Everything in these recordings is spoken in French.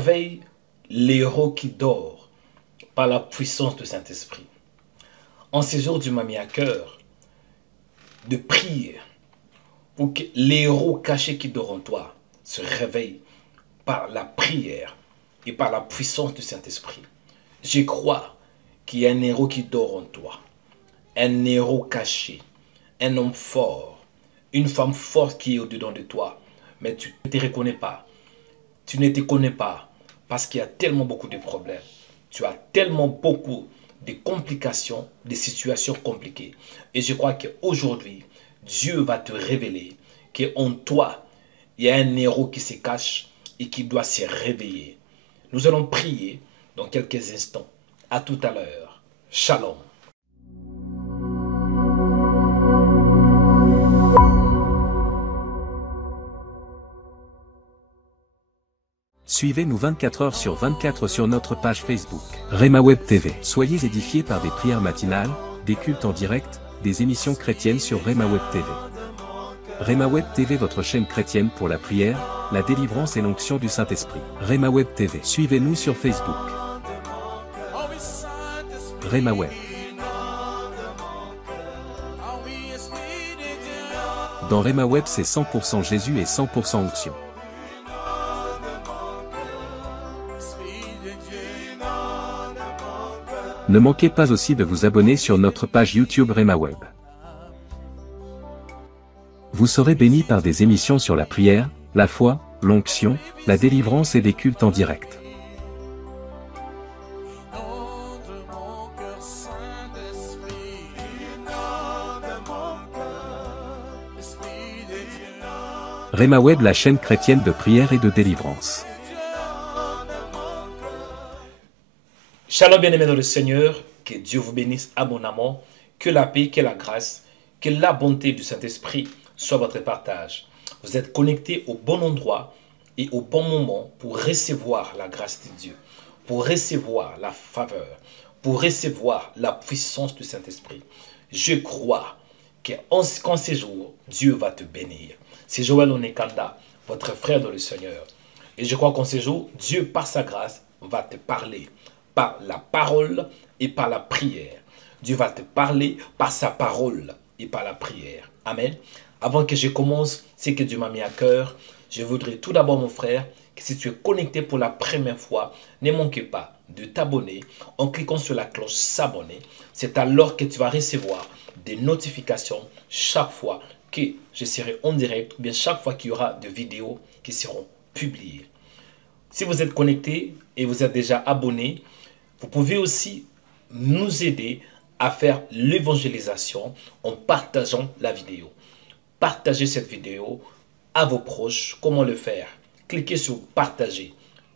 réveille l'héros qui dort par la puissance du Saint-Esprit. En ces jours, Dieu m'a mis à cœur de prier pour que l'héros caché qui dort en toi se réveille par la prière et par la puissance du Saint-Esprit. Je crois qu'il y a un héros qui dort en toi, un héros caché, un homme fort, une femme forte qui est au-dedans de toi, mais tu ne te reconnais pas. Tu ne te connais pas parce qu'il y a tellement beaucoup de problèmes. Tu as tellement beaucoup de complications, de situations compliquées. Et je crois qu'aujourd'hui, Dieu va te révéler qu'en toi, il y a un héros qui se cache et qui doit se réveiller. Nous allons prier dans quelques instants. À tout à l'heure. Shalom. Suivez-nous 24 heures sur 24 sur notre page Facebook, Rema Web TV. Soyez édifiés par des prières matinales, des cultes en direct, des émissions chrétiennes sur Rema Web TV. Rema Web TV, votre chaîne chrétienne pour la prière, la délivrance et l'onction du Saint-Esprit. Rema Web TV. Suivez-nous sur Facebook. Rema Web. Dans Rema Web, c'est 100% Jésus et 100% onction. Ne manquez pas aussi de vous abonner sur notre page YouTube Rema Web. Vous serez bénis par des émissions sur la prière, la foi, l'onction, la délivrance et des cultes en direct. Rema Web, la chaîne chrétienne de prière et de délivrance. Shalom bien-aimés dans le Seigneur, que Dieu vous bénisse abondamment, que la paix, que la grâce, que la bonté du Saint-Esprit soit votre partage. Vous êtes connectés au bon endroit et au bon moment pour recevoir la grâce de Dieu, pour recevoir la faveur, pour recevoir la puissance du Saint-Esprit. Je crois qu'en ces jours, Dieu va te bénir. C'est Joël Onekanda, votre frère dans le Seigneur. Et je crois qu'en ces jours, Dieu, par sa grâce, va te parler par la parole et par la prière. Dieu va te parler par sa parole et par la prière. Amen. Avant que je commence ce que Dieu m'a mis à cœur, je voudrais tout d'abord, mon frère, que si tu es connecté pour la première fois, ne manquez pas de t'abonner en cliquant sur la cloche s'abonner. C'est alors que tu vas recevoir des notifications chaque fois que je serai en direct ou bien chaque fois qu'il y aura des vidéos qui seront publiées. Si vous êtes connecté et vous êtes déjà abonné, vous pouvez aussi nous aider à faire l'évangélisation en partageant la vidéo. Partagez cette vidéo à vos proches. Comment le faire? Cliquez sur partager.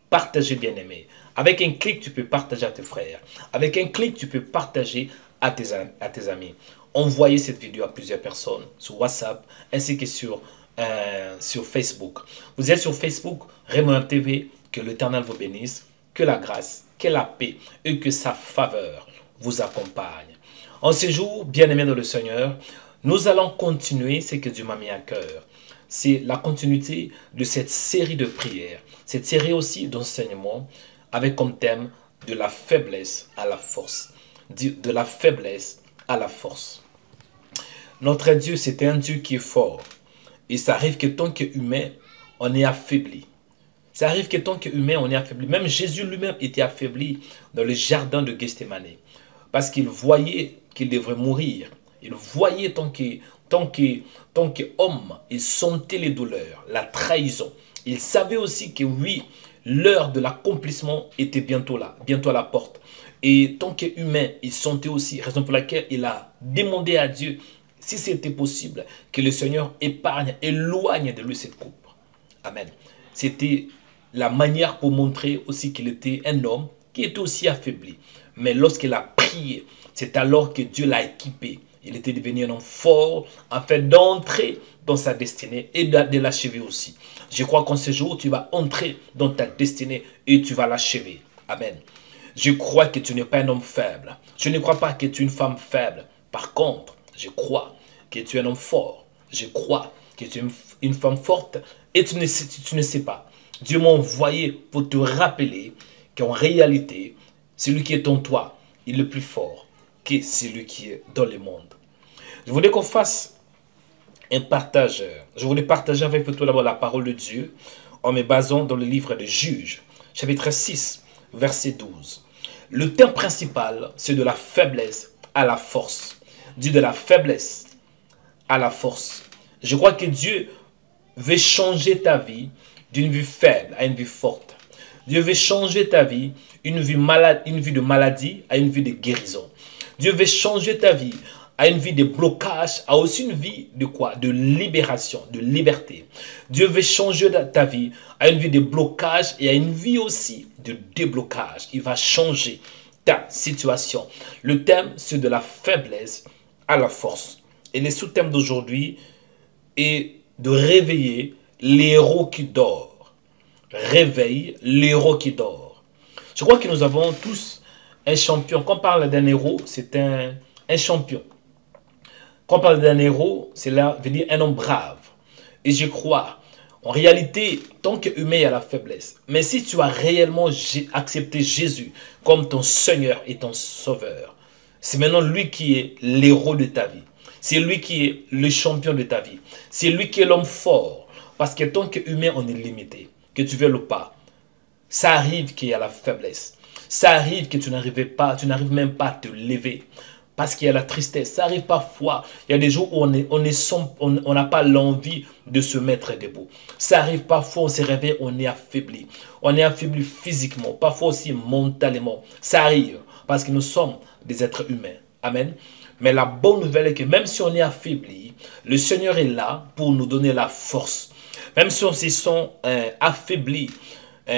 Partagez bien aimé. Avec un clic, tu peux partager à tes frères. Avec un clic, tu peux partager à tes amis. Envoyez cette vidéo à plusieurs personnes sur WhatsApp ainsi que sur Facebook. Vous êtes sur Facebook, Rema TV, que l'Éternel vous bénisse, que la grâce, que la paix et que sa faveur vous accompagne. En ces jours, bien-aimés dans le Seigneur, nous allons continuer ce que Dieu m'a mis à cœur. C'est la continuité de cette série de prières, cette série aussi d'enseignements avec comme thème de la faiblesse à la force. De la faiblesse à la force. Notre Dieu, c'est un Dieu qui est fort. Et ça arrive que tant qu'humain, on est affaibli. Ça arrive que tant qu'humain, on est affaibli. Même Jésus lui-même était affaibli dans le jardin de Gethsémane. Parce qu'il voyait qu'il devrait mourir. Il voyait tant qu'homme, il sentait les douleurs, la trahison. Il savait aussi que oui, l'heure de l'accomplissement était bientôt là, bientôt à la porte. Et tant qu'humain, il sentait aussi, raison pour laquelle il a demandé à Dieu, si c'était possible, que le Seigneur éloigne de lui cette coupe. Amen. C'était la manière pour montrer aussi qu'il était un homme qui était aussi affaibli. Mais lorsqu'il a prié, c'est alors que Dieu l'a équipé. Il était devenu un homme fort afin d'entrer dans sa destinée et de l'achever aussi. Je crois qu'en ce jour, tu vas entrer dans ta destinée et tu vas l'achever. Amen. Je crois que tu n'es pas un homme faible. Je ne crois pas que tu es une femme faible. Par contre, je crois que tu es un homme fort. Je crois que tu es une femme forte et tu ne sais pas. Dieu m'a envoyé pour te rappeler qu'en réalité, celui qui est en toi est le plus fort que celui qui est dans le monde. Je voulais qu'on fasse un partage. Je voulais partager avec vous tout d'abord la parole de Dieu en me basant dans le livre de Juges, chapitre 6, verset 12. Le thème principal, c'est de la faiblesse à la force. Dieu de la faiblesse à la force. Je crois que Dieu veut changer ta vie d'une vie faible à une vie forte. Dieu veut changer ta vie, une vie de maladie à une vie de guérison. Dieu veut changer ta vie à une vie de blocage, à aussi une vie de quoi? De libération, de liberté. Dieu veut changer ta vie à une vie de blocage et à une vie aussi de déblocage. Il va changer ta situation. Le thème, c'est de la faiblesse à la force. Et le sous-thème d'aujourd'hui est de réveiller l'héros qui dort. Réveille l'héros qui dort. Je crois que nous avons tous un champion. Quand on parle d'un héros, c'est un champion. Quand on parle d'un héros, cela veut dire un homme brave. Et je crois, en réalité, tant qu'humain, il y a la faiblesse. Mais si tu as réellement accepté Jésus comme ton Seigneur et ton Sauveur, c'est maintenant lui qui est l'héros de ta vie. C'est lui qui est le champion de ta vie. C'est lui qui est l'homme fort. Parce que tant qu'humain, on est limité. Que tu veuilles ou pas. Ça arrive qu'il y a la faiblesse. Ça arrive que tu n'arrives même pas à te lever. Parce qu'il y a la tristesse. Ça arrive parfois. Il y a des jours où on n'a pas l'envie de se mettre debout. Ça arrive parfois, on se réveille, on est affaibli. On est affaibli physiquement, parfois aussi mentalement. Ça arrive parce que nous sommes des êtres humains. Amen. Mais la bonne nouvelle est que même si on est affaibli, le Seigneur est là pour nous donner la force. Même si on se sent affaibli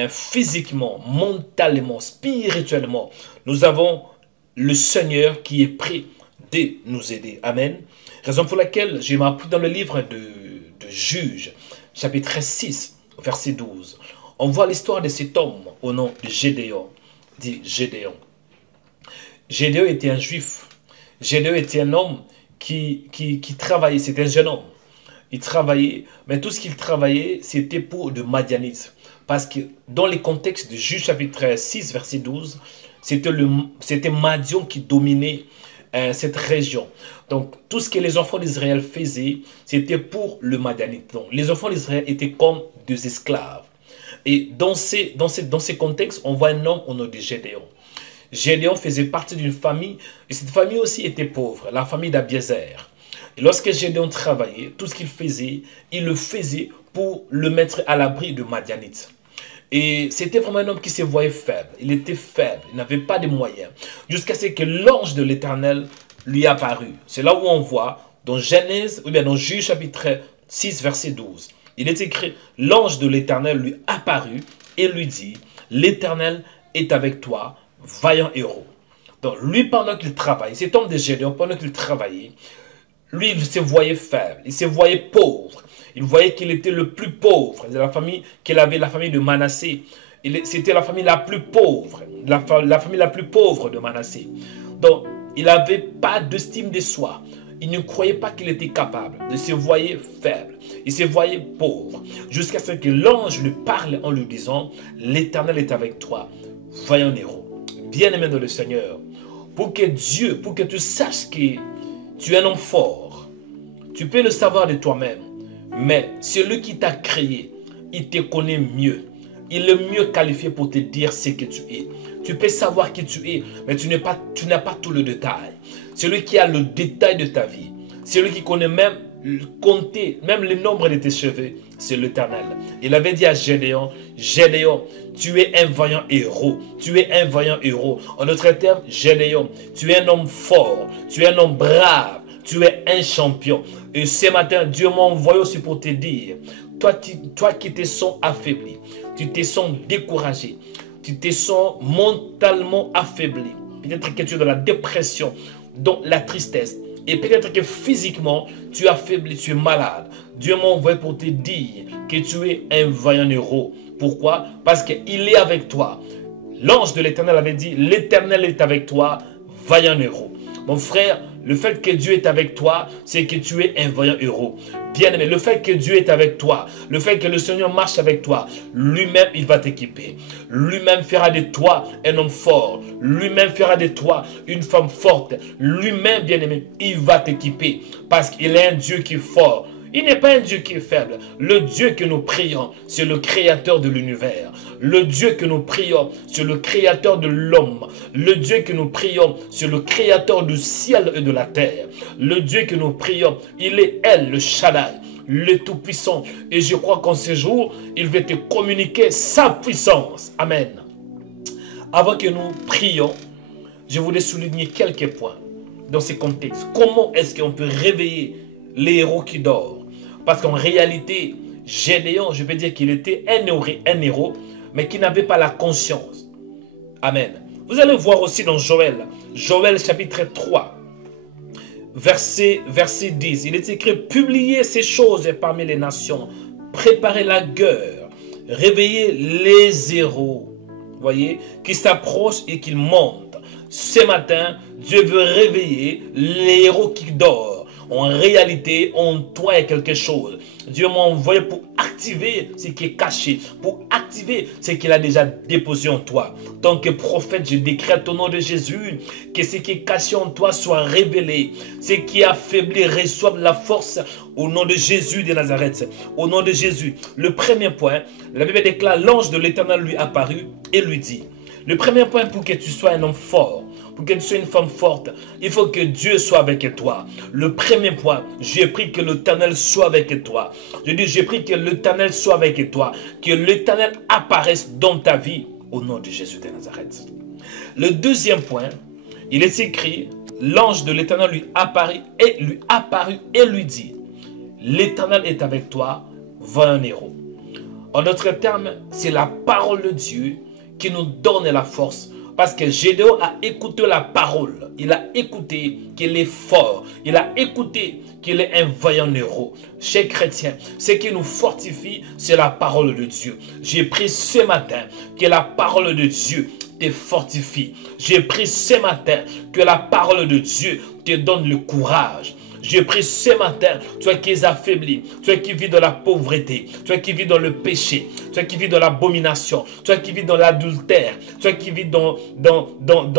physiquement, mentalement, spirituellement, nous avons le Seigneur qui est prêt de nous aider. Amen. Raison pour laquelle j'ai appris dans le livre de Juges, chapitre 6, verset 12. On voit l'histoire de cet homme au nom de Gédéon. Dit Gédéon. Gédéon était un juif. Gédéon était un homme qui travaillait. C'était un jeune homme. Il travaillait, mais tout ce qu'il travaillait, c'était pour de Madianites. Parce que dans les contextes de Juges chapitre 6, verset 12, c'était Madian qui dominait cette région. Donc, tout ce que les enfants d'Israël faisaient, c'était pour le Madianite. Donc, les enfants d'Israël étaient comme des esclaves. Et dans ces contextes, on voit un homme au nom de Gédéon. Gédéon faisait partie d'une famille, et cette famille aussi était pauvre, la famille d'Abiézer. Et lorsque Gédéon travaillait, tout ce qu'il faisait, il le faisait pour le mettre à l'abri de Madianites. Et c'était vraiment un homme qui se voyait faible. Il était faible, il n'avait pas de moyens. Jusqu'à ce que l'ange de l'Éternel lui apparut. C'est là où on voit, dans Genèse, ou bien dans Juges chapitre 6, verset 12. Il est écrit, l'ange de l'Éternel lui apparut et lui dit, l'Éternel est avec toi, vaillant héros. Donc lui, pendant qu'il travaillait, cet homme de Gédéon, pendant qu'il travaillait, lui, il se voyait faible, il se voyait pauvre. Il voyait qu'il était le plus pauvre de la famille qu'il avait, la famille de Manassé. C'était la famille la plus pauvre, la famille la plus pauvre de Manassé. Donc, il n'avait pas d'estime de soi. Il ne croyait pas qu'il était capable. Il se voyait faible. Il se voyait pauvre. Jusqu'à ce que l'ange lui parle en lui disant, l'Éternel est avec toi, vaillant héros. Bien-aimé dans le Seigneur, pour que tu saches que tu es un homme fort, tu peux le savoir de toi-même. Mais celui qui t'a créé, il te connaît mieux. Il est mieux qualifié pour te dire ce que tu es. Tu peux savoir qui tu es, mais tu n'as pas tout le détail. Celui qui a le détail de ta vie, celui qui connaît même compter, même le nombre de tes cheveux, c'est l'Éternel. Il avait dit à Gédéon, Gédéon, tu es un vaillant héros. Tu es un vaillant héros. En d'autres termes, Gédéon, tu es un homme fort. Tu es un homme brave. Tu es un champion. Et ce matin, Dieu m'a envoyé aussi pour te dire, toi qui te sens affaibli, tu te sens découragé, tu te sens mentalement affaibli. Peut-être que tu es dans la dépression, dans la tristesse. Et peut-être que physiquement, tu es affaibli, tu es malade. Dieu m'a envoyé pour te dire que tu es un vaillant héros. Pourquoi? Parce qu'il est avec toi. L'ange de l'Éternel avait dit, l'Éternel est avec toi, vaillant héros. Mon frère, le fait que Dieu est avec toi, c'est que tu es un vaillant héros. Bien-aimé, le fait que Dieu est avec toi, le fait que le Seigneur marche avec toi, lui-même, il va t'équiper. Lui-même fera de toi un homme fort. Lui-même fera de toi une femme forte. Lui-même, bien-aimé, il va t'équiper parce qu'il est un Dieu qui est fort. Il n'est pas un Dieu qui est faible. Le Dieu que nous prions, c'est le créateur de l'univers. Le Dieu que nous prions, c'est le créateur de l'homme. Le Dieu que nous prions, c'est le créateur du ciel et de la terre. Le Dieu que nous prions, il est elle, le Shaddai, le Tout-Puissant. Et je crois qu'en ce jour, il va te communiquer sa puissance. Amen. Avant que nous prions, je voulais souligner quelques points dans ce contexte. Comment est-ce qu'on peut réveiller les héros qui dorment? Parce qu'en réalité, Gédéon, je peux dire qu'il était un héros, mais qui n'avait pas la conscience. Amen. Vous allez voir aussi dans Joël, Joël chapitre 3, verset 10. Il est écrit, publiez ces choses parmi les nations, préparez la guerre, réveillez les héros, voyez, qui s'approchent et qui montent. Ce matin, Dieu veut réveiller les héros qui dorment. En réalité, en toi, il y a quelque chose. Dieu m'a envoyé pour activer ce qui est caché, pour activer ce qu'il a déjà déposé en toi. Tant que prophète, je décrète au nom de Jésus que ce qui est caché en toi soit révélé. Ce qui est affaibli reçoive la force au nom de Jésus de Nazareth. Au nom de Jésus. Le premier point, la Bible déclare, l'ange de l'Éternel lui apparut et lui dit, le premier point pour que tu sois un homme fort, pour que tu sois une femme forte, il faut que Dieu soit avec toi. Le premier point, j'ai pris que l'Éternel soit avec toi. Je dis, j'ai pris que l'Éternel soit avec toi. Que l'Éternel apparaisse dans ta vie au nom de Jésus de Nazareth. Le deuxième point, il est écrit, l'ange de l'Éternel lui apparut et lui dit, l'Éternel est avec toi, va un héros. En d'autres termes, c'est la parole de Dieu qui nous donne la force. Parce que Gédéon a écouté la parole. Il a écouté qu'il est fort. Il a écouté qu'il est un vaillant héros. Chers chrétiens, ce qui nous fortifie, c'est la parole de Dieu. J'ai pris ce matin que la parole de Dieu te fortifie. J'ai pris ce matin que la parole de Dieu te donne le courage. J'ai pris ce matin, toi qui es affaibli, toi qui vis dans la pauvreté, toi qui vis dans le péché, toi qui vis dans l'abomination, toi qui vis dans l'adultère, toi qui vis dans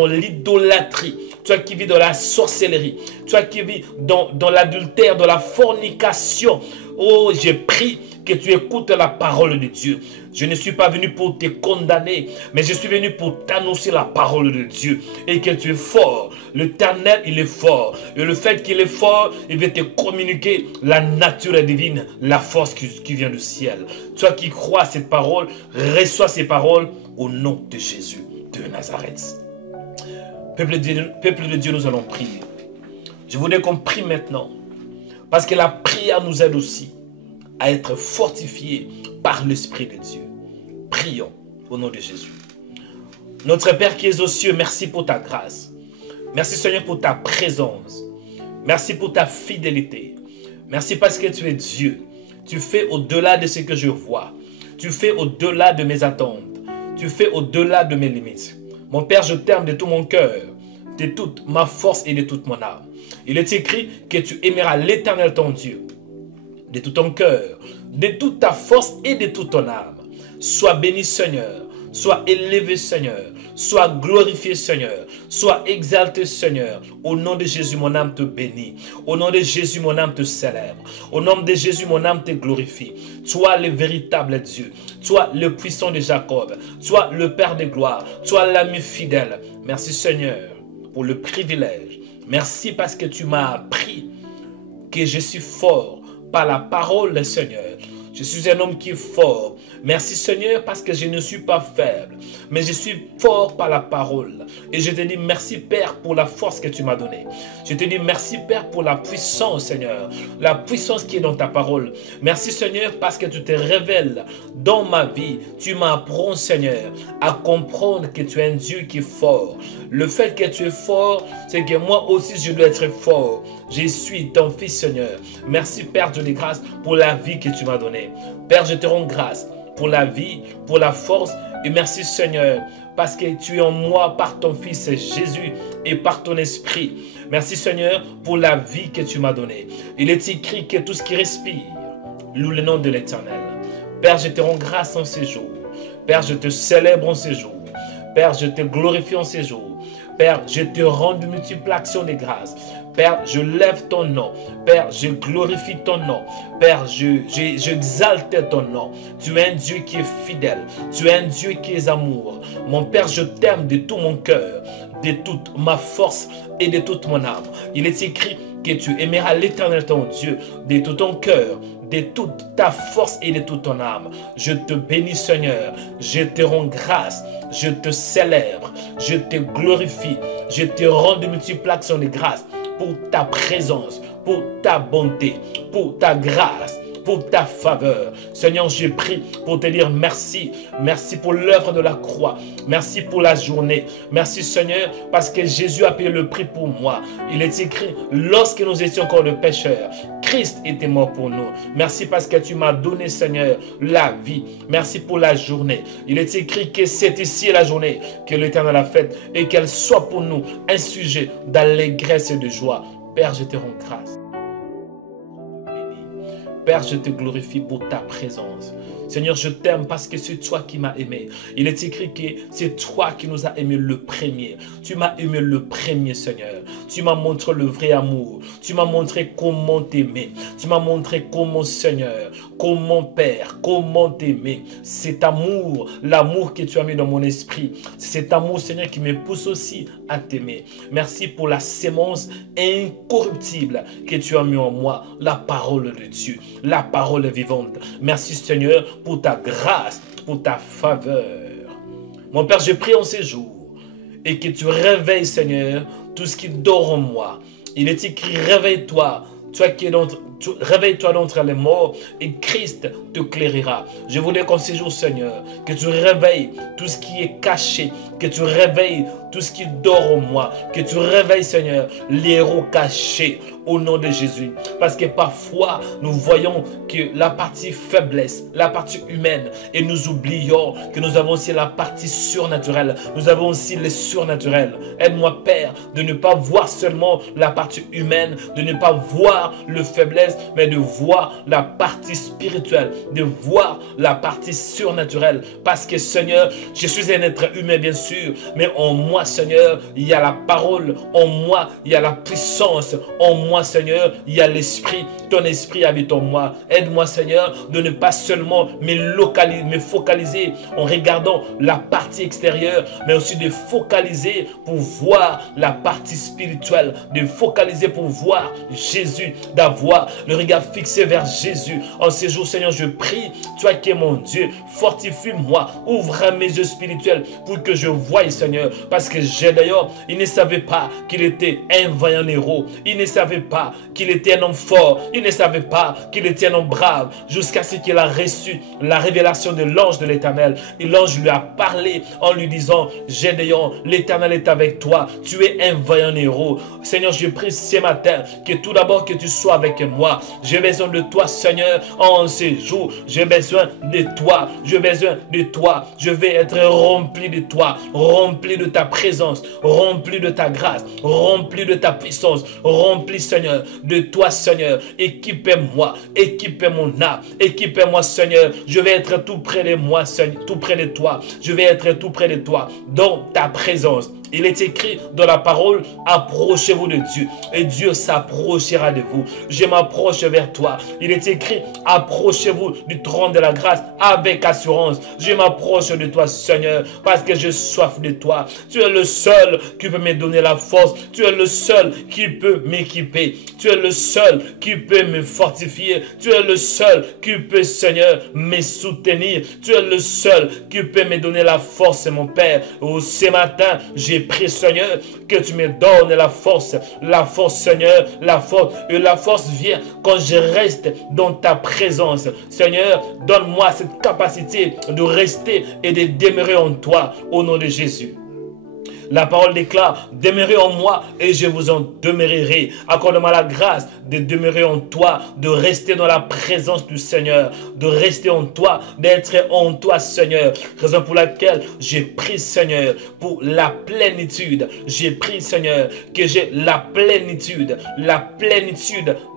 l'idolâtrie, toi qui vis dans la sorcellerie, toi qui vis dans l'adultère, dans la fornication. Oh, j'ai pris que tu écoutes la parole de Dieu. Je ne suis pas venu pour te condamner, mais je suis venu pour t'annoncer la parole de Dieu. Et que tu es fort. L'Éternel, il est fort. Et le fait qu'il est fort, il va te communiquer la nature divine, la force qui vient du ciel. Toi qui crois cette parole, reçois ces paroles au nom de Jésus de Nazareth. Peuple de Dieu, nous allons prier. Je voudrais qu'on prie maintenant. Parce que la prière nous aide aussi à être fortifiés par l'Esprit de Dieu. Prions au nom de Jésus. Notre Père qui es aux cieux, merci pour ta grâce. Merci Seigneur pour ta présence. Merci pour ta fidélité. Merci parce que tu es Dieu. Tu fais au-delà de ce que je vois. Tu fais au-delà de mes attentes. Tu fais au-delà de mes limites. Mon Père, je t'aime de tout mon cœur, de toute ma force et de toute mon âme. Il est écrit que tu aimeras l'Éternel ton Dieu de tout ton cœur, de toute ta force et de toute ton âme. Sois béni Seigneur, sois élevé Seigneur, sois glorifié Seigneur, sois exalté Seigneur. Au nom de Jésus, mon âme te bénit. Au nom de Jésus, mon âme te célèbre. Au nom de Jésus, mon âme te glorifie. Toi le véritable Dieu, toi le puissant de Jacob, toi le Père de gloire, toi l'ami fidèle. Merci Seigneur pour le privilège. Merci parce que tu m'as appris que je suis fort par la parole du Seigneur. Je suis un homme qui est fort. Merci Seigneur parce que je ne suis pas faible, mais je suis fort par la parole. Et je te dis merci Père pour la force que tu m'as donnée. Je te dis merci Père pour la puissance Seigneur, la puissance qui est dans ta parole. Merci Seigneur parce que tu te révèles dans ma vie. Tu m'apprends Seigneur à comprendre que tu es un Dieu qui est fort. Le fait que tu es fort, c'est que moi aussi je dois être fort. Je suis ton fils Seigneur. Merci Père Dieu de grâce pour la vie que tu m'as donnée. Père, je te rends grâce pour la vie, pour la force. Et merci Seigneur, parce que tu es en moi par ton Fils Jésus et par ton Esprit. Merci Seigneur pour la vie que tu m'as donnée. Il est écrit que tout ce qui respire loue le nom de l'Éternel. Père, je te rends grâce en ces jours. Père, je te célèbre en ces jours. Père, je te glorifie en ces jours. Père, je te rends de multiples actions de grâce. Père, je lève ton nom. Père, je glorifie ton nom. Père, j'exalte ton nom. Tu es un Dieu qui est fidèle. Tu es un Dieu qui est amour. Mon Père, je t'aime de tout mon cœur, de toute ma force et de toute mon âme. Il est écrit que tu aimeras l'Éternel ton Dieu de tout ton cœur, de toute ta force et de toute ton âme. Je te bénis Seigneur, je te rends grâce, je te célèbre, je te glorifie, je te rends de multiples actions de grâce pour ta présence, pour ta bonté, pour ta grâce, pour ta faveur. Seigneur, je prie pour te dire merci. Merci pour l'œuvre de la croix. Merci pour la journée. Merci Seigneur, parce que Jésus a payé le prix pour moi. Il est écrit, lorsque nous étions encore de pécheurs, Christ était mort pour nous. Merci parce que tu m'as donné, Seigneur, la vie. Merci pour la journée. Il est écrit que c'est ici la journée que l'Éternel a faite et qu'elle soit pour nous un sujet d'allégresse et de joie. Père, je te rends grâce. Père, je te glorifie pour ta présence. Seigneur, je t'aime parce que c'est toi qui m'as aimé. Il est écrit que c'est toi qui nous as aimé le premier. Tu m'as aimé le premier, Seigneur. Tu m'as montré le vrai amour. Tu m'as montré comment t'aimer. Tu m'as montré comment, Seigneur, comment Père, comment t'aimer. Cet amour, l'amour que tu as mis dans mon esprit, c'est cet amour, Seigneur, qui me pousse aussi à t'aimer. Merci pour la sémence incorruptible que tu as mis en moi, la parole de Dieu, la parole vivante. Merci, Seigneur, pour ta grâce, pour ta faveur. Mon Père, je prie en ces jours et que tu réveilles, Seigneur, tout ce qui dort en moi. Il est écrit, réveille-toi, toi qui es réveille-toi d'entre les morts et Christ te clairira. Je voulais qu'en ces jours, Seigneur, que tu réveilles tout ce qui est caché, que tu réveilles tout ce qui dort en moi, que tu réveilles, Seigneur, les héros cachés au nom de Jésus. Parce que parfois, nous voyons que la partie faiblesse, la partie humaine, et nous oublions que nous avons aussi la partie surnaturelle. Nous avons aussi le surnaturel. Aide-moi, Père, de ne pas voir seulement la partie humaine, de ne pas voir le faiblesse, mais de voir la partie spirituelle, de voir la partie surnaturelle. Parce que, Seigneur, je suis un être humain, bien sûr, mais en moi, Seigneur, il y a la parole, en moi, il y a la puissance, en moi, Seigneur, il y a l'esprit, ton esprit habite en moi. Aide-moi, Seigneur, de ne pas seulement me focaliser en regardant la partie extérieure, mais aussi de focaliser pour voir la partie spirituelle, de focaliser pour voir Jésus, d'avoir le regard fixé vers Jésus. En ces jours, Seigneur, je prie, toi qui es mon Dieu, fortifie-moi, ouvre mes yeux spirituels pour que je voie, Seigneur, parce que d'ailleurs, il ne savait pas qu'il était un vaillant héros, il ne savait pas qu'il était un homme fort, il ne savait pas qu'il était un homme brave, jusqu'à ce qu'il a reçu la révélation de l'ange de l'Éternel. Et l'ange lui a parlé en lui disant, Gédéon, l'Éternel est avec toi, tu es un vaillant héros. Seigneur, je prie ce matin que tout d'abord que tu sois avec moi. J'ai besoin de toi, Seigneur, en ces jours. J'ai besoin de toi, j'ai besoin de toi. Je vais être rempli de toi, rempli de ta présence, rempli de ta grâce, rempli de ta puissance, rempli, Seigneur, de toi, Seigneur. Équipez-moi, équipez mon âme, équipez-moi, Seigneur. Je vais être tout près de moi, Seigneur, tout près de toi. Je vais être tout près de toi, dans ta présence. Il est écrit dans la parole, approchez-vous de Dieu et Dieu s'approchera de vous. Je m'approche vers toi. Il est écrit, approchez-vous du trône de la grâce avec assurance. Je m'approche de toi, Seigneur, parce que j'ai soif de toi. Tu es le seul qui peut me donner la force. Tu es le seul qui peut m'équiper. Tu es le seul qui peut me fortifier. Tu es le seul qui peut, Seigneur, me soutenir. Tu es le seul qui peut me donner la force, mon Père. Oh, ce matin, j'ai prié, Seigneur, que tu me donnes la force, Seigneur, la force. Et la force vient quand je reste dans ta présence. Seigneur, donne-moi cette capacité de rester et de demeurer en toi, au nom de Jésus. La parole déclare, demeurez en moi et je vous en demeurerai. Accorde-moi la grâce de demeurer en toi, de rester dans la présence du Seigneur, de rester en toi, d'être en toi, Seigneur. Raison pour laquelle j'ai pris, Seigneur, pour la plénitude. J'ai pris, Seigneur, que j'ai la plénitude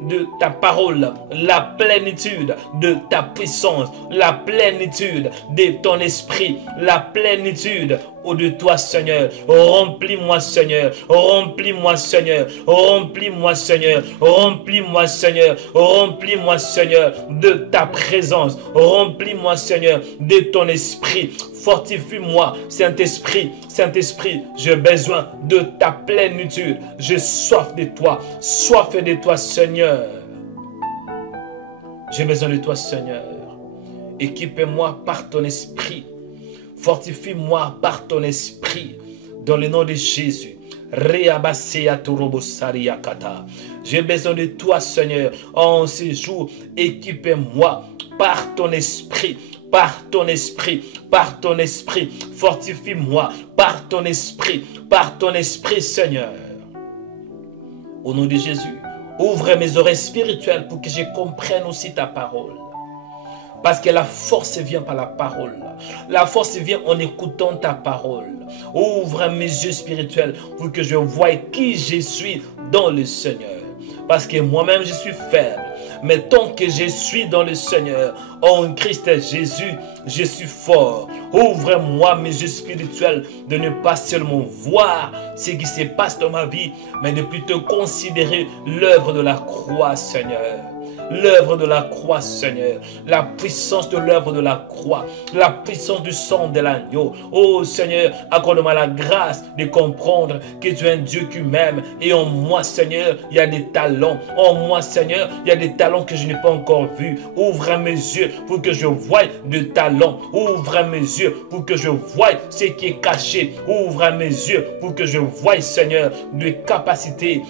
de ta parole, la plénitude de ta puissance, la plénitude de ton esprit, la plénitude de toi, Seigneur. Remplis-moi, Seigneur. Remplis-moi, Seigneur. Remplis-moi, Seigneur. Remplis-moi, Seigneur. Remplis-moi, Seigneur, de ta présence. Remplis-moi, Seigneur, de ton esprit. Fortifie-moi, Saint-Esprit. Saint-Esprit, j'ai besoin de ta plénitude. J'ai soif de toi. Soif de toi, Seigneur. J'ai besoin de toi, Seigneur. Équipe-moi par ton esprit. Fortifie-moi par ton esprit. Dans le nom de Jésus. J'ai besoin de toi, Seigneur. En ces jours, équipe-moi par ton esprit. Par ton esprit, par ton esprit. Fortifie-moi par ton esprit, Seigneur. Au nom de Jésus, ouvre mes oreilles spirituelles pour que je comprenne aussi ta parole. Parce que la force vient par la parole. La force vient en écoutant ta parole. Ouvre mes yeux spirituels pour que je voie qui je suis dans le Seigneur. Parce que moi-même je suis faible. Mais tant que je suis dans le Seigneur, en Christ Jésus, je suis fort. Ouvre-moi mes yeux spirituels de ne pas seulement voir ce qui se passe dans ma vie, mais de plutôt considérer l'œuvre de la croix, Seigneur. L'œuvre de la croix, Seigneur. La puissance de l'œuvre de la croix. La puissance du sang de l'agneau. Oh Seigneur, accorde-moi la grâce de comprendre que tu es un Dieu qui m'aime. Et en moi, Seigneur, il y a des talents. En moi, Seigneur, il y a des talents que je n'ai pas encore vus. Ouvre mes yeux pour que je voie de talents. Ouvre mes yeux pour que je voie ce qui est caché. Ouvre mes yeux pour que je voie, Seigneur, des capacités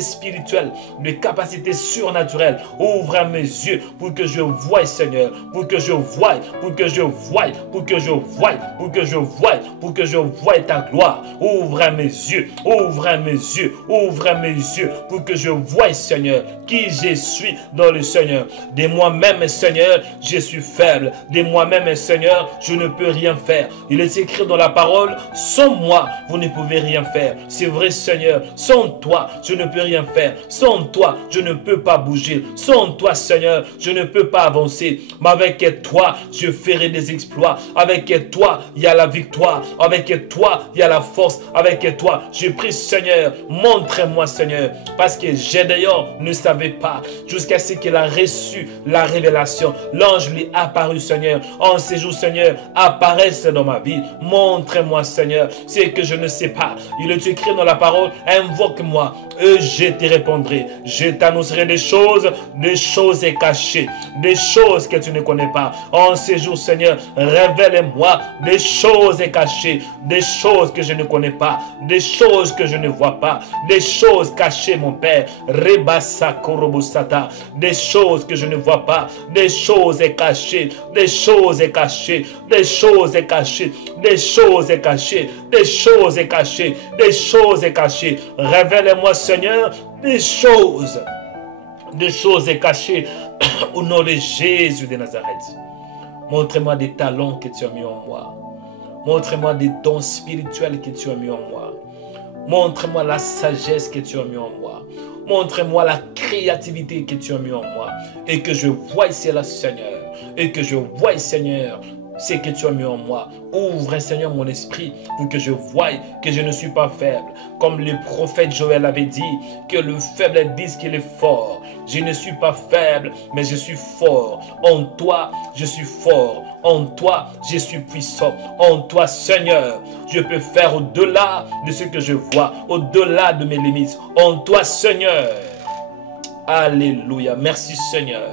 spirituelles, des capacités surnaturelles. Ouvre mes yeux pour que je voie, Seigneur, pour que je voie ta gloire. Ouvre mes yeux pour que je voie, Seigneur, qui je suis dans le Seigneur. De moi-même, Seigneur, je suis faible. De moi-même, Seigneur, je ne peux rien faire. Il est écrit dans la parole, sans moi, vous ne pouvez rien faire. C'est vrai, Seigneur, sans toi, je ne peux rien faire. Sans toi, je ne peux pas bouger. Sans toi, Seigneur, je ne peux pas avancer. Mais avec toi, je ferai des exploits. Avec toi, il y a la victoire. Avec toi, il y a la force. Avec toi, je prie, Seigneur, montre-moi, Seigneur. Parce que Gédéon ne savait pas. Jusqu'à ce qu'il a reçu la révélation. L'ange lui est apparu, Seigneur. En ces jours, Seigneur, apparaisse dans ma vie. Montre-moi, Seigneur, ce que je ne sais pas. Il est écrit dans la parole, invoque-moi et je te répondrai. Je t'annoncerai des choses cachées, des choses que tu ne connais pas. En ces jours, Seigneur, révèle-moi des choses cachées, des choses que je ne connais pas, des choses que je ne vois pas, des choses cachées, mon Père. Rebassa korobosata, des choses que je ne vois pas, des choses cachées, des choses cachées, des choses cachées, des choses cachées, des choses cachées, des choses cachées. Révèle-moi, Seigneur, des choses cachées au nom de Jésus de Nazareth. Montre-moi des talents que tu as mis en moi. Montre-moi des dons spirituels que tu as mis en moi. Montre-moi la sagesse que tu as mis en moi. Montre-moi la créativité que tu as mis en moi. Et que je voie cela, Seigneur. Et que je voie, Seigneur, ce que tu as mis en moi. Ouvre, Seigneur, mon esprit pour que je voie que je ne suis pas faible. Comme le prophète Joël avait dit, que le faible dise qu'il est fort. Je ne suis pas faible, mais je suis fort. En toi, je suis fort. En toi, je suis puissant. En toi, Seigneur, je peux faire au-delà de ce que je vois, au-delà de mes limites. En toi, Seigneur. Alléluia. Merci, Seigneur.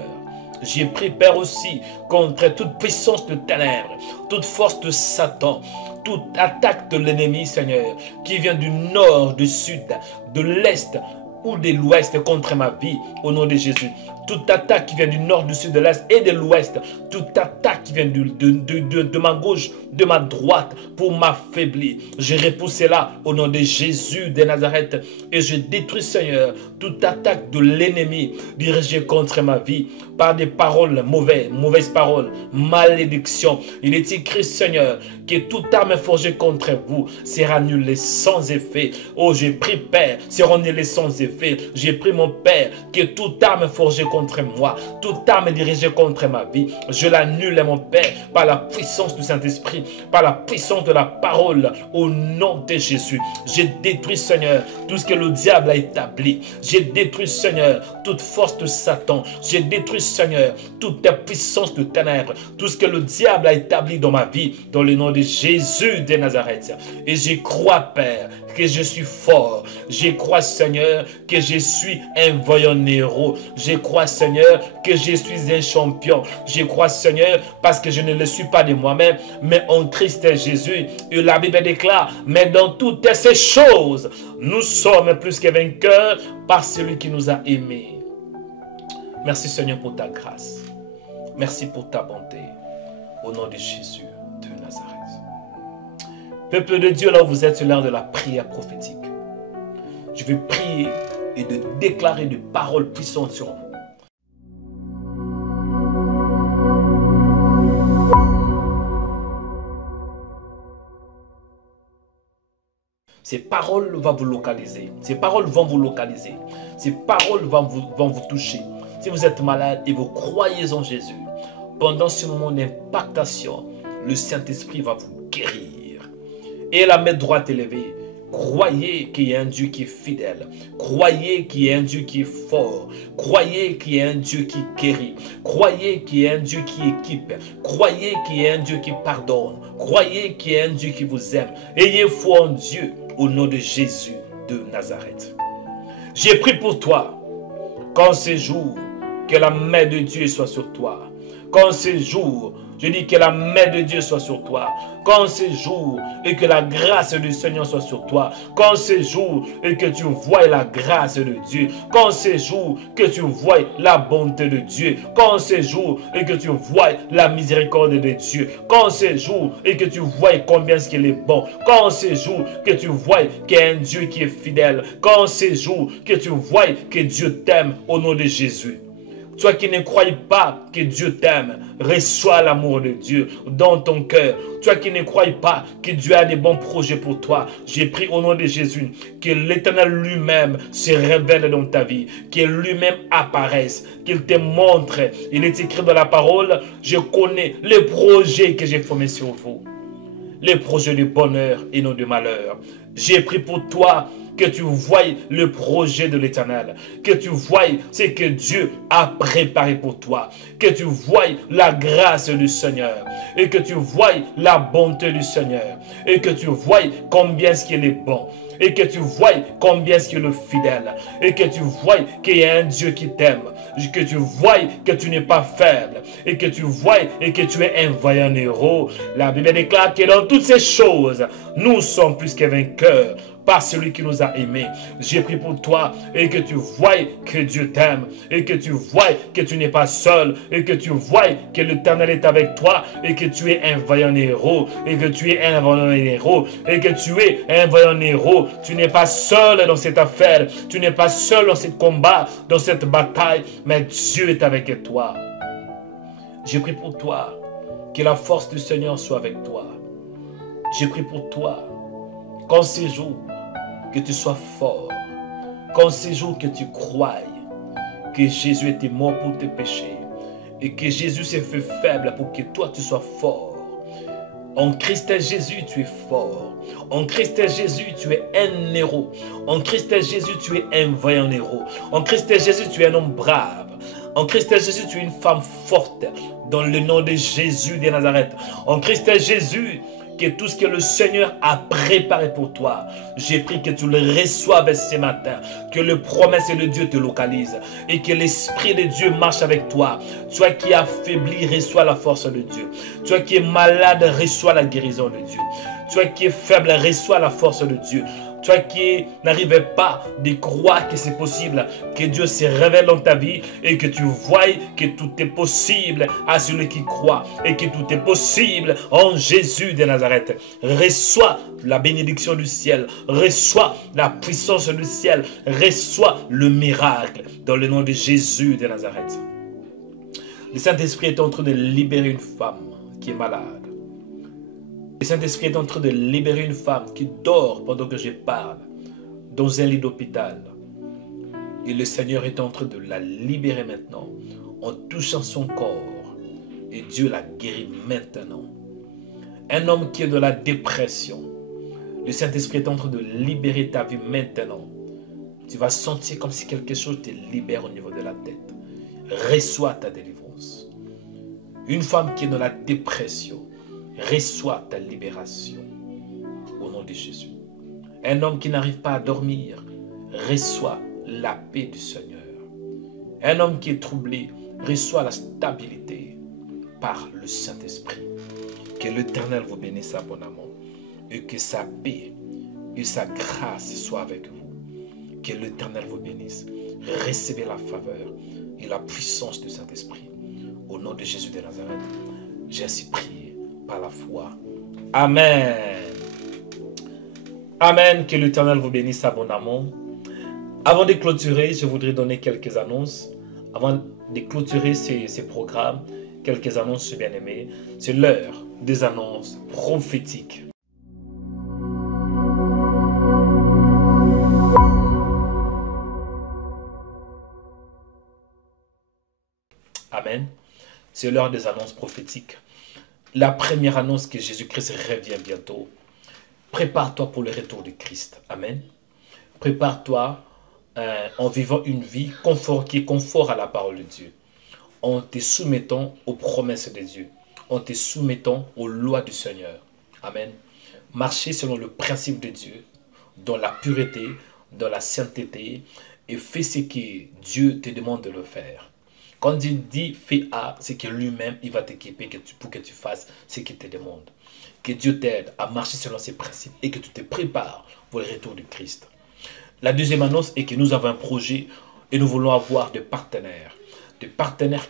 J'ai pris, Père, aussi contre toute puissance de ténèbres, toute force de Satan, toute attaque de l'ennemi, Seigneur, qui vient du nord, du sud, de l'est ou de l'ouest contre ma vie, au nom de Jésus. toute attaque qui vient du nord, du sud, de l'est et de l'ouest, toute attaque qui vient de ma gauche, de ma droite, pour m'affaiblir. Je repousse cela au nom de Jésus de Nazareth et je détruis, Seigneur, toute attaque de l'ennemi dirigée contre ma vie par des paroles mauvaises paroles, malédiction. Il est écrit, Seigneur, que toute arme forgée contre vous sera nulle sans effet. Oh, j'ai pris, Père, sera nulle sans effet. J'ai pris, mon Père, que toute arme forgée contre moi, toute arme dirigée contre ma vie, je l'annule, mon Père, par la puissance du Saint-Esprit, par la puissance de la parole, au nom de Jésus. J'ai détruit, Seigneur, tout ce que le diable a établi. J'ai détruit, Seigneur, toute force de Satan. J'ai détruit, Seigneur, toute puissance de ténèbres, tout ce que le diable a établi dans ma vie, dans le nom de Jésus de Nazareth. Et j'y crois, Père, que je suis fort. Je crois, Seigneur, que je suis un vaillant héros. Je crois, Seigneur, que je suis un champion. Je crois, Seigneur, parce que je ne le suis pas de moi-même, mais en Christ Jésus. Et la Bible déclare, mais dans toutes ces choses, nous sommes plus que vainqueurs par celui qui nous a aimés. Merci, Seigneur, pour ta grâce. Merci pour ta bonté. Au nom de Jésus de Nazareth. Peuple de Dieu, là où vous êtes, c'est l'heure de la prière prophétique. Je vais prier et de déclarer des paroles puissantes sur vous. Ces paroles vont vous localiser. Ces paroles vont vous localiser. Ces paroles vont vous toucher. Si vous êtes malade et vous croyez en Jésus, pendant ce moment d'impactation, le Saint-Esprit va vous guérir. Et la main droite élevée, croyez qu'il y a un Dieu qui est fidèle. Croyez qu'il y a un Dieu qui est fort. Croyez qu'il y a un Dieu qui guérit. Croyez qu'il y a un Dieu qui équipe. Croyez qu'il y a un Dieu qui pardonne. Croyez qu'il y a un Dieu qui vous aime. Ayez foi en Dieu au nom de Jésus de Nazareth. J'ai prié pour toi qu'en ces jours, que la main de Dieu soit sur toi. Qu'en ces jours, je dis que la main de Dieu soit sur toi. Qu'en ces jours, et que la grâce du Seigneur soit sur toi. Qu'en ces jours, et que tu voies la grâce de Dieu. Qu'en ces jours, que tu voies la bonté de Dieu. Qu'en ces jours, et que tu voies la miséricorde de Dieu. Qu'en ces jours, et que tu voies combien ce qu'il est bon. Qu'en ces jours, que tu voies qu'il y a un Dieu qui est fidèle. Qu'en ces jours, que tu voies que Dieu t'aime au nom de Jésus. Toi qui ne crois pas que Dieu t'aime, reçois l'amour de Dieu dans ton cœur. Toi qui ne crois pas que Dieu a des bons projets pour toi, j'ai pris au nom de Jésus que l'Éternel lui-même se révèle dans ta vie, qu'il lui-même apparaisse, qu'il te montre. Il est écrit dans la parole, je connais les projets que j'ai formés sur vous. Les projets de bonheur et non de malheur. J'ai pris pour toi que tu voies le projet de l'Éternel, que tu voies ce que Dieu a préparé pour toi, que tu voies la grâce du Seigneur, et que tu voies la bonté du Seigneur, et que tu voies combien est-ce qu'il est bon, et que tu voies combien est-ce qu'il est fidèle, et que tu voies qu'il y a un Dieu qui t'aime, que tu voies que tu n'es pas faible, et que tu voies et que tu es un vaillant héros. La Bible déclare que dans toutes ces choses, nous sommes plus que vainqueurs par celui qui nous a aimés. J'ai prié pour toi et que tu voies que Dieu t'aime et que tu voies que tu n'es pas seul et que tu voies que l'Éternel est avec toi et que tu es un vaillant héros et que tu es un vaillant héros et que tu es un vaillant héros. Tu n'es pas seul dans cette affaire, tu n'es pas seul dans ce combat, dans cette bataille, mais Dieu est avec toi. J'ai prié pour toi que la force du Seigneur soit avec toi. J'ai prié pour toi qu'en ces jours, que tu sois fort, qu'en ces jours que tu croies que Jésus était mort pour tes péchés et que Jésus s'est fait faible pour que toi tu sois fort. En Christ Jésus, tu es fort. En Christ Jésus, tu es un héros. En Christ Jésus, tu es un vaillant héros. En Christ Jésus, tu es un homme brave. En Christ Jésus, tu es une femme forte. Dans le nom de Jésus de Nazareth. En Christ Jésus, que tout ce que le Seigneur a préparé pour toi, j'ai pris que tu le reçoives ce matin, que le promesse de Dieu te localise et que l'Esprit de Dieu marche avec toi. Toi qui es affaibli, reçois la force de Dieu. Toi qui es malade, reçois la guérison de Dieu. Toi qui es faible, reçois la force de Dieu. Toi qui n'arrivais pas de croire que c'est possible, que Dieu se révèle dans ta vie et que tu vois que tout est possible à celui qui croit et que tout est possible en Jésus de Nazareth. Reçois la bénédiction du ciel, reçois la puissance du ciel, reçois le miracle dans le nom de Jésus de Nazareth. Le Saint-Esprit est en train de libérer une femme qui est malade. Le Saint-Esprit est en train de libérer une femme qui dort pendant que je parle dans un lit d'hôpital. Et le Seigneur est en train de la libérer maintenant en touchant son corps. Et Dieu la guérit maintenant. Un homme qui est dans la dépression. Le Saint-Esprit est en train de libérer ta vie maintenant. Tu vas sentir comme si quelque chose te libère au niveau de la tête. Reçois ta délivrance. Une femme qui est dans la dépression. Reçois ta libération au nom de Jésus. Un homme qui n'arrive pas à dormir, reçoit la paix du Seigneur. Un homme qui est troublé, reçoit la stabilité par le Saint-Esprit. Que l'Éternel vous bénisse abondamment et que sa paix et sa grâce soient avec vous. Que l'Éternel vous bénisse. Recevez la faveur et la puissance du Saint-Esprit. Au nom de Jésus de Nazareth, j'ai ainsi prié. Par la foi. Amen. Amen. Que l'Éternel vous bénisse abondamment. Avant de clôturer, je voudrais donner quelques annonces. Avant de clôturer ces programmes, quelques annonces bien-aimés. C'est l'heure des annonces prophétiques. Amen. C'est l'heure des annonces prophétiques. La première annonce que Jésus-Christ revient bientôt. Prépare-toi pour le retour de Christ. Amen. Prépare-toi en vivant une vie qui est confort à la parole de Dieu. En te soumettant aux promesses de Dieu. En te soumettant aux lois du Seigneur. Amen. Marchez selon le principe de Dieu, dans la pureté, dans la sainteté, et fais ce que Dieu te demande de le faire. Quand Dieu dit fais A, c'est que lui-même, il va t'équiper pour que tu fasses ce qu'il te demande. Que Dieu t'aide à marcher selon ses principes et que tu te prépares pour le retour de Christ. La deuxième annonce est que nous avons un projet et nous voulons avoir des partenaires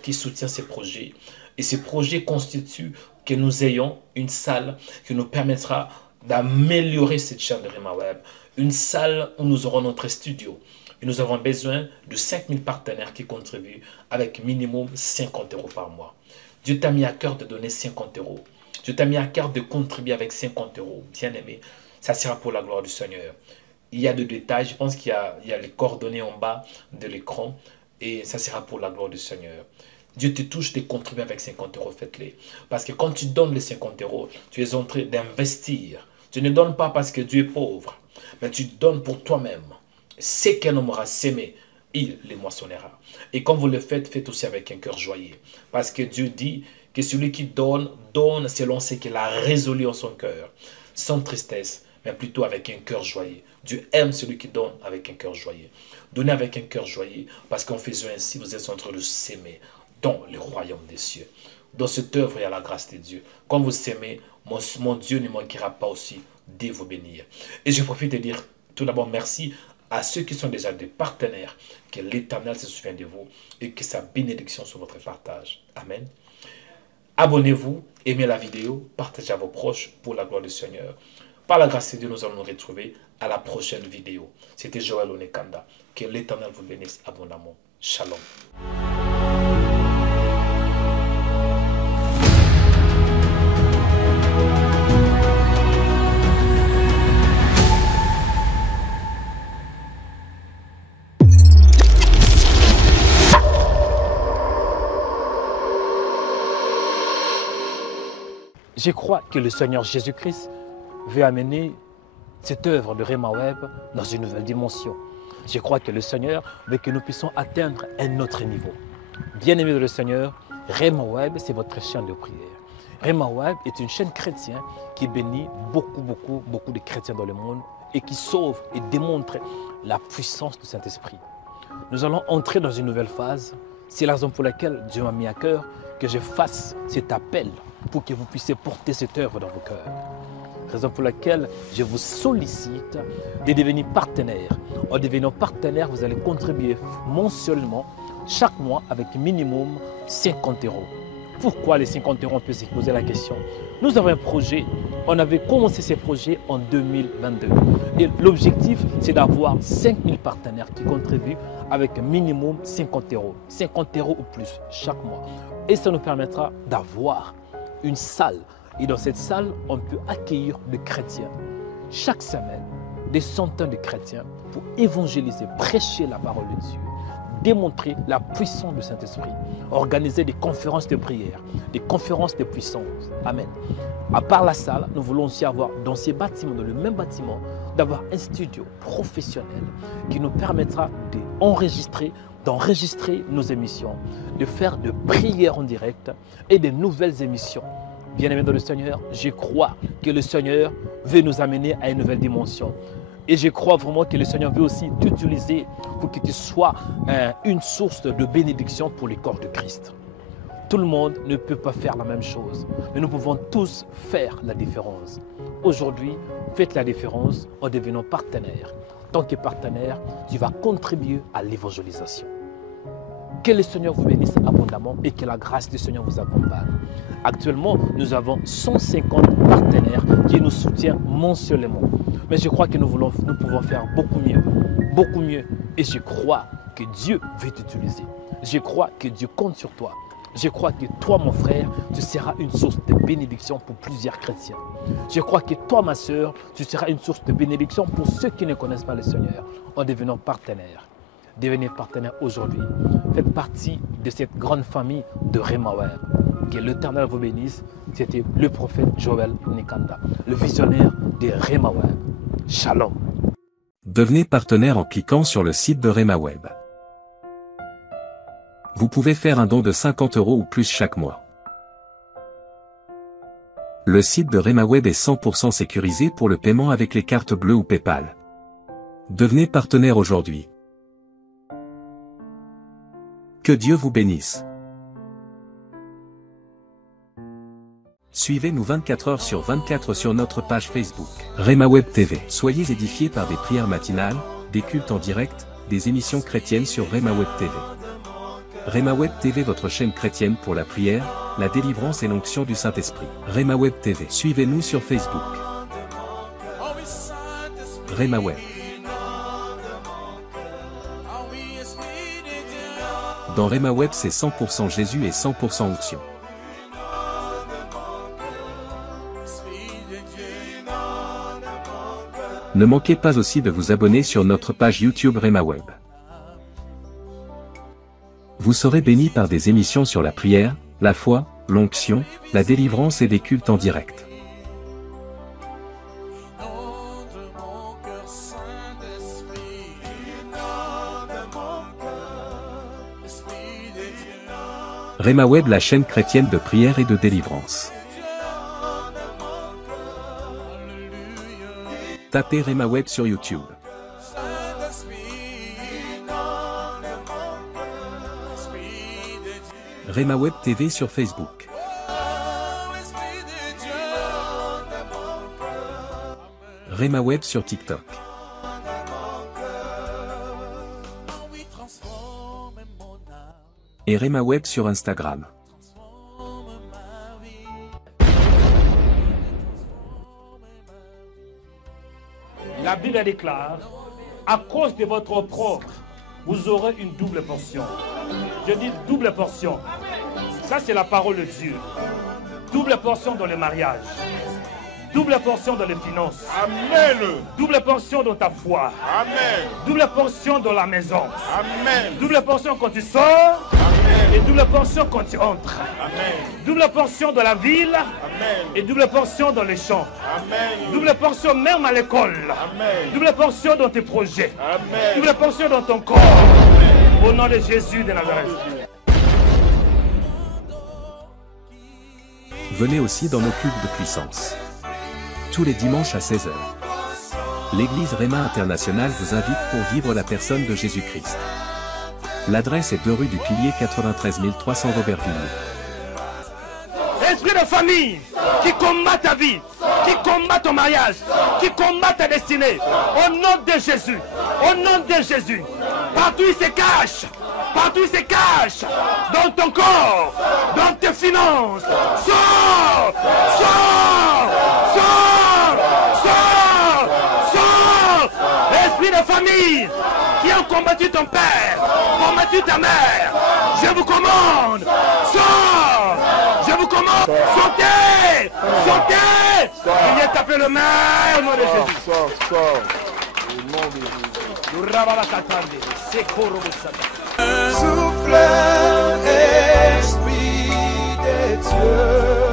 qui soutiennent ces projets. Et ces projets constituent que nous ayons une salle qui nous permettra d'améliorer cette chaîne de Rema Web. Une salle où nous aurons notre studio. Et nous avons besoin de 5000 partenaires qui contribuent avec minimum 50 € par mois. Dieu t'a mis à cœur de donner 50 €. Dieu t'a mis à cœur de contribuer avec 50 €. Bien aimé, ça sera pour la gloire du Seigneur. Il y a des détails, je pense qu'il y a les coordonnées en bas de l'écran. Et ça sera pour la gloire du Seigneur. Dieu te touche de contribuer avec 50 €, faites-les. Parce que quand tu donnes les 50 €, tu es en train d'investir. Tu ne donnes pas parce que Dieu est pauvre, mais tu donnes pour toi-même. Ce qu'un homme aura sémé, il les moissonnera. Et quand vous le faites, faites aussi avec un cœur joyeux. Parce que Dieu dit que celui qui donne, donne selon ce qu'il a résolu en son cœur. Sans tristesse, mais plutôt avec un cœur joyeux. Dieu aime celui qui donne avec un cœur joyeux. Donnez avec un cœur joyeux, parce qu'en faisant ainsi, vous êtes en train de s'aimer dans le royaume des cieux. Dans cette œuvre, il y a la grâce de Dieu. Quand vous s'aimez, mon Dieu ne manquera pas aussi de vous bénir. Et je profite de dire tout d'abord merci à ceux qui sont déjà des partenaires, que l'Éternel se souvient de vous et que sa bénédiction sur votre partage. Amen. Abonnez-vous, aimez la vidéo, partagez à vos proches pour la gloire du Seigneur. Par la grâce de Dieu, nous allons nous retrouver à la prochaine vidéo. C'était Joël Onekanda. Que l'Éternel vous bénisse abondamment. Shalom. Je crois que le Seigneur Jésus-Christ veut amener cette œuvre de Rema Web dans une nouvelle dimension. Je crois que le Seigneur veut que nous puissions atteindre un autre niveau. Bien-aimés de le Seigneur, Rema Web, c'est votre chaîne de prière. Rema Web est une chaîne chrétienne qui bénit beaucoup de chrétiens dans le monde et qui sauve et démontre la puissance du Saint-Esprit. Nous allons entrer dans une nouvelle phase. C'est la raison pour laquelle Dieu m'a mis à cœur que je fasse cet appel pour que vous puissiez porter cette œuvre dans vos cœurs. Raison pour laquelle je vous sollicite de devenir partenaire. En devenant partenaire, vous allez contribuer mensuellement, chaque mois, avec minimum 50 euros. Pourquoi les 50 euros? On peut se poser la question. Nous avons un projet, on avait commencé ce projet en 2022. Et l'objectif, c'est d'avoir 5000 partenaires qui contribuent avec minimum 50 euros. 50 euros ou plus chaque mois. Et ça nous permettra d'avoir une salle. Et dans cette salle, on peut accueillir des chrétiens. Chaque semaine, des centaines de chrétiens pour évangéliser, prêcher la parole de Dieu, démontrer la puissance du Saint-Esprit, organiser des conférences de prière, des conférences de puissance. Amen. À part la salle, nous voulons aussi avoir dans ces bâtiments, dans le même bâtiment, d'avoir un studio professionnel qui nous permettra d'enregistrer nos émissions, de faire de prières en direct et de nouvelles émissions. Bien-aimés dans le Seigneur, je crois que le Seigneur veut nous amener à une nouvelle dimension. Et je crois vraiment que le Seigneur veut aussi t'utiliser pour que tu sois une source de bénédiction pour le corps de Christ. Tout le monde ne peut pas faire la même chose, mais nous pouvons tous faire la différence. Aujourd'hui, faites la différence en devenant partenaire. En tant que partenaire, tu vas contribuer à l'évangélisation. Que le Seigneur vous bénisse abondamment et que la grâce du Seigneur vous accompagne. Actuellement, nous avons 150 partenaires qui nous soutiennent mensuellement. Mais je crois que nous pouvons faire beaucoup mieux. Et je crois que Dieu veut t'utiliser. Je crois que Dieu compte sur toi. Je crois que toi, mon frère, tu seras une source de bénédiction pour plusieurs chrétiens. Je crois que toi, ma soeur, tu seras une source de bénédiction pour ceux qui ne connaissent pas le Seigneur en devenant partenaire. Devenez partenaire aujourd'hui. Faites partie de cette grande famille de Rema Web. Que l'Éternel vous bénisse. C'était le prophète Joel Nikanda, le visionnaire de Rema Web. Shalom. Devenez partenaire en cliquant sur le site de Rema Web. Vous pouvez faire un don de 50 euros ou plus chaque mois. Le site de Rema Web est 100% sécurisé pour le paiement avec les cartes bleues ou PayPal. Devenez partenaire aujourd'hui. Que Dieu vous bénisse. Suivez-nous 24 heures sur 24 sur notre page Facebook, Rema Web TV. Soyez édifiés par des prières matinales, des cultes en direct, des émissions chrétiennes sur Rema Web TV. Rema Web TV, votre chaîne chrétienne pour la prière, la délivrance et l'onction du Saint-Esprit. Rema Web TV. Suivez-nous sur Facebook. Rema Web. Dans Rema Web, c'est 100% Jésus et 100% onction. Ne manquez pas aussi de vous abonner sur notre page YouTube Rema Web. Vous serez bénis par des émissions sur la prière, la foi, l'onction, la délivrance et des cultes en direct. Rema Web, la chaîne chrétienne de prière et de délivrance. Tapez Rema Web sur YouTube. Rema Web TV sur Facebook. Rema Web sur TikTok. Et Rema Web sur Instagram. La Bible déclare, à cause de votre opprobre, vous aurez une double portion. Je dis double portion. Ça, c'est la parole de Dieu. Double portion dans le mariage. Double portion dans les finances. Amen. Double portion dans ta foi. Amen. Double portion dans la maison. Amen. Double portion quand tu sors. Amen. Et double portion quand tu entres. Amen. Double portion dans la ville. Amen. Et double portion dans les champs. Amen. Double portion même à l'école. Amen. Double portion dans tes projets. Amen. Double portion dans ton corps. Amen. Au nom de Jésus de Nazareth. Venez aussi dans nos cultes de puissance. Tous les dimanches à 16h. L'église Rema International vous invite pour vivre la personne de Jésus-Christ. L'adresse est 2 rue du Pilier 93 300 Aubervilliers. Esprit de famille qui combat ta vie, qui combat ton mariage, qui combat ta destinée. Au nom de Jésus, au nom de Jésus. Partout il se cache, partout il se cache. Dans ton corps, dans tes finances. Sors, sors, sors, sors, sors. Esprit de famille qui ont combattu ton père, combattu ta mère. Je vous commande, sors. Je vous commande, sautez, sautez. Il vient taper le main au nom de Jésus. Sors, sors. Au nom de Jésus. Souffle, Esprit de Dieu.